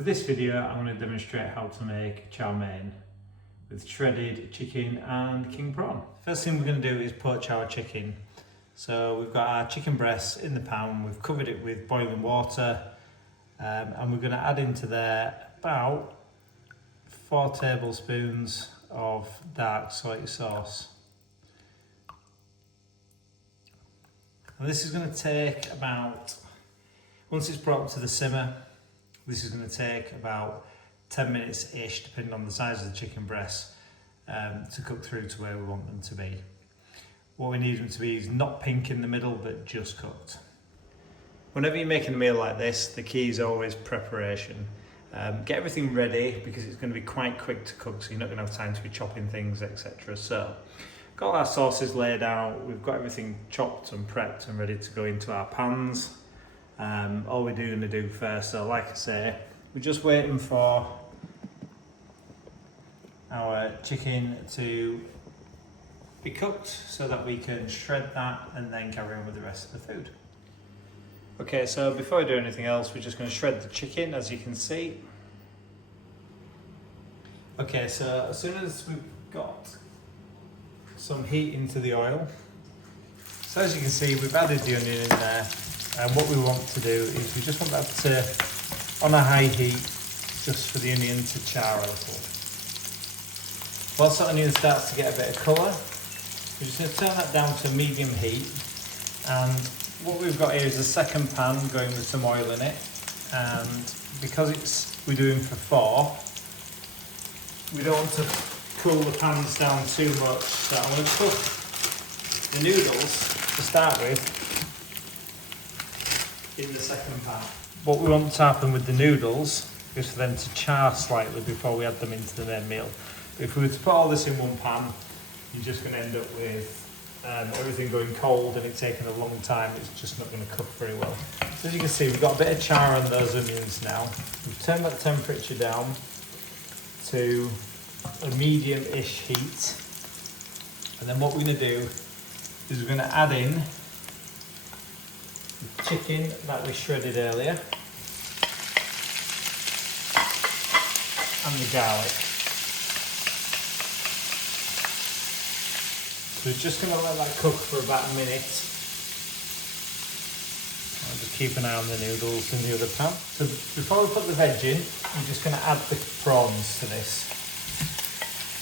For this video, I'm going to demonstrate how to make chow mein with shredded chicken and king prawn. First thing we're going to do is poach our chicken. So we've got our chicken breasts in the pan, we've covered it with boiling water, and we're going to add into there about 4 tablespoons of dark soy sauce. And this is going to take about, once it's brought up to the simmer, this is going to take about 10 minutes-ish, depending on the size of the chicken breasts, to cook through to where we want them to be. What we need them to be is not pink in the middle, but just cooked. Whenever you're making a meal like this, the key is always preparation. Get everything ready because it's going to be quite quick to cook, so you're not going to have time to be chopping things, etc. So, got our sauces laid out, we've got everything chopped and prepped and ready to go into our pans. All we're going to do first, so like I say, we're just waiting for our chicken to be cooked so that we can shred that and then carry on with the rest of the food. Okay, so before we do anything else, we're just going to shred the chicken, as you can see. Okay, so as soon as we've got some heat into the oil, so as you can see, we've added the onion in there. And what we want to do is we just want that to, on a high heat, just for the onion to char a little. Once the onion starts to get a bit of colour, we're just going to turn that down to medium heat. And what we've got here is a second pan going with some oil in it. And because we're doing for 4, we don't want to cool the pans down too much. So I'm going to cook the noodles to start with in the second pan. What we want to happen with the noodles is for them to char slightly before we add them into the main meal. But if we were to put all this in one pan, you're just going to end up with everything going cold and it taking a long time. It's just not going to cook very well. So as you can see, we've got a bit of char on those onions now. We've turned that temperature down to a medium-ish heat. And then what we're going to do is we're going to add in the chicken that we shredded earlier and the garlic. So we're just going to let that cook for about a minute. I'll just keep an eye on the noodles in the other pan. So before we put the veg in, I'm just going to add the prawns to this.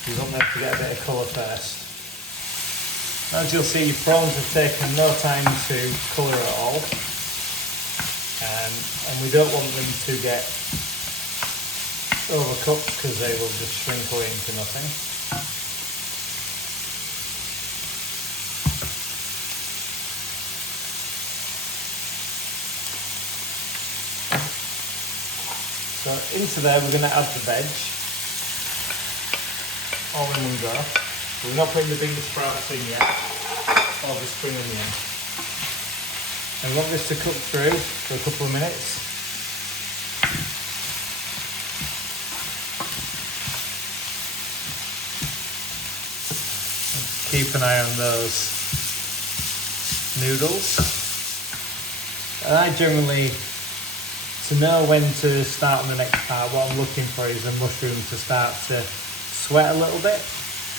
We want them to get a bit of colour first. As you'll see, prawns have taken no time to colour at all, and we don't want them to get overcooked because they will just shrink away into nothing. So into there we're going to add the veg, all in one go. We're not putting the bean sprouts in yet, or the spring onion. And we want this to cook through for a couple of minutes. Keep an eye on those noodles. And I generally, to know when to start on the next part, what I'm looking for is a mushroom to start to sweat a little bit.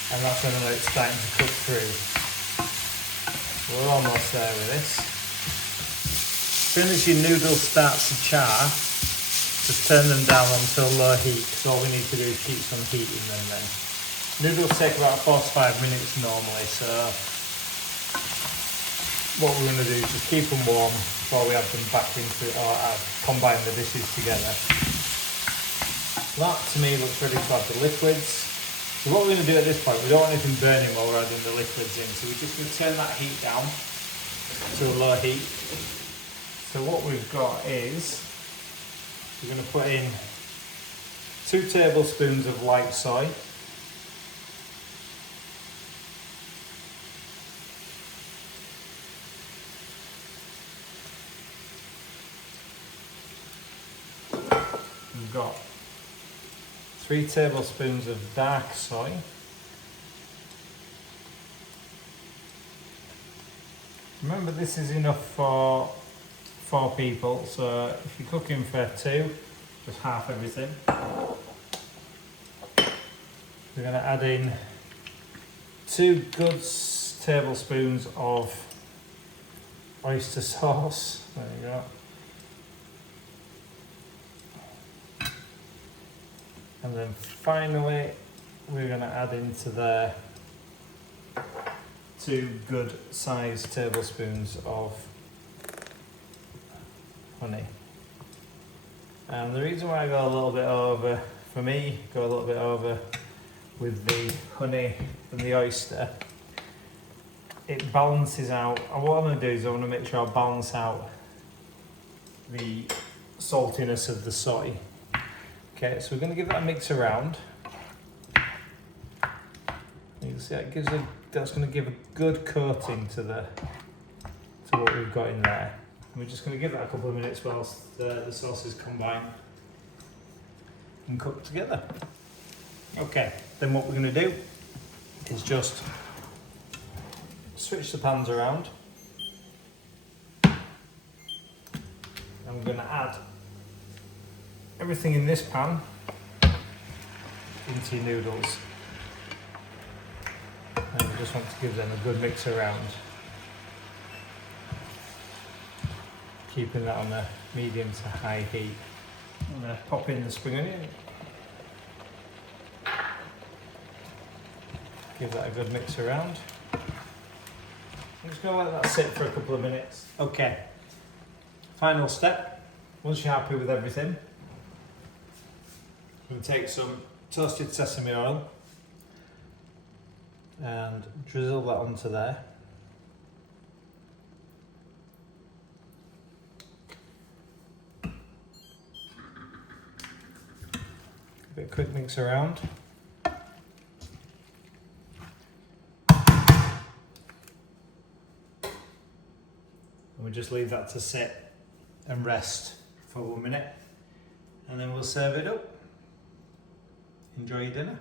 And that's when it's starting to cook through. We're almost there with this. As soon as your noodles start to char, just turn them down until low heat, because all we need to do is keep some heat in them then. Noodles take about 4 to 5 minutes normally, so what we're going to do is just keep them warm before we add them back into it, or combine the dishes together. That to me looks ready to add the liquids. So what we're going to do at this point, we don't want anything burning while we're adding the liquids in, so we're just going to turn that heat down to a low heat. So what we've got is, we're going to put in 2 tablespoons of light soy, we've got 3 tablespoons of dark soy, remember this is enough for 4 people, so if you're cooking for 2, just half everything. We're going to add in 2 good tablespoons of oyster sauce. There you go. And then finally, we're going to add into there 2 good sized tablespoons of honey. And the reason why I go a little bit over, for me, go a little bit over with the honey and the oyster, it balances out. And what I'm going to do is I want to make sure I balance out the saltiness of the soy. Okay, so we're going to give that a mix around. You can see that that's going to give a good coating to what we've got in there. And we're just going to give that a couple of minutes whilst the sauces combine and cook together. Okay, then what we're going to do is just switch the pans around. And we're going to add everything in this pan into your noodles. And we just want to give them a good mix around. Keeping that on a medium to high heat. I'm going to pop in the spring onion. Give that a good mix around. I'm just going to let that sit for a couple of minutes. Okay, final step. Once you're happy with everything, I'm going to take some toasted sesame oil and drizzle that onto there. Give it a quick mix around. And we just leave that to sit and rest for 1 minute, and then we'll serve it up. Enjoy your dinner.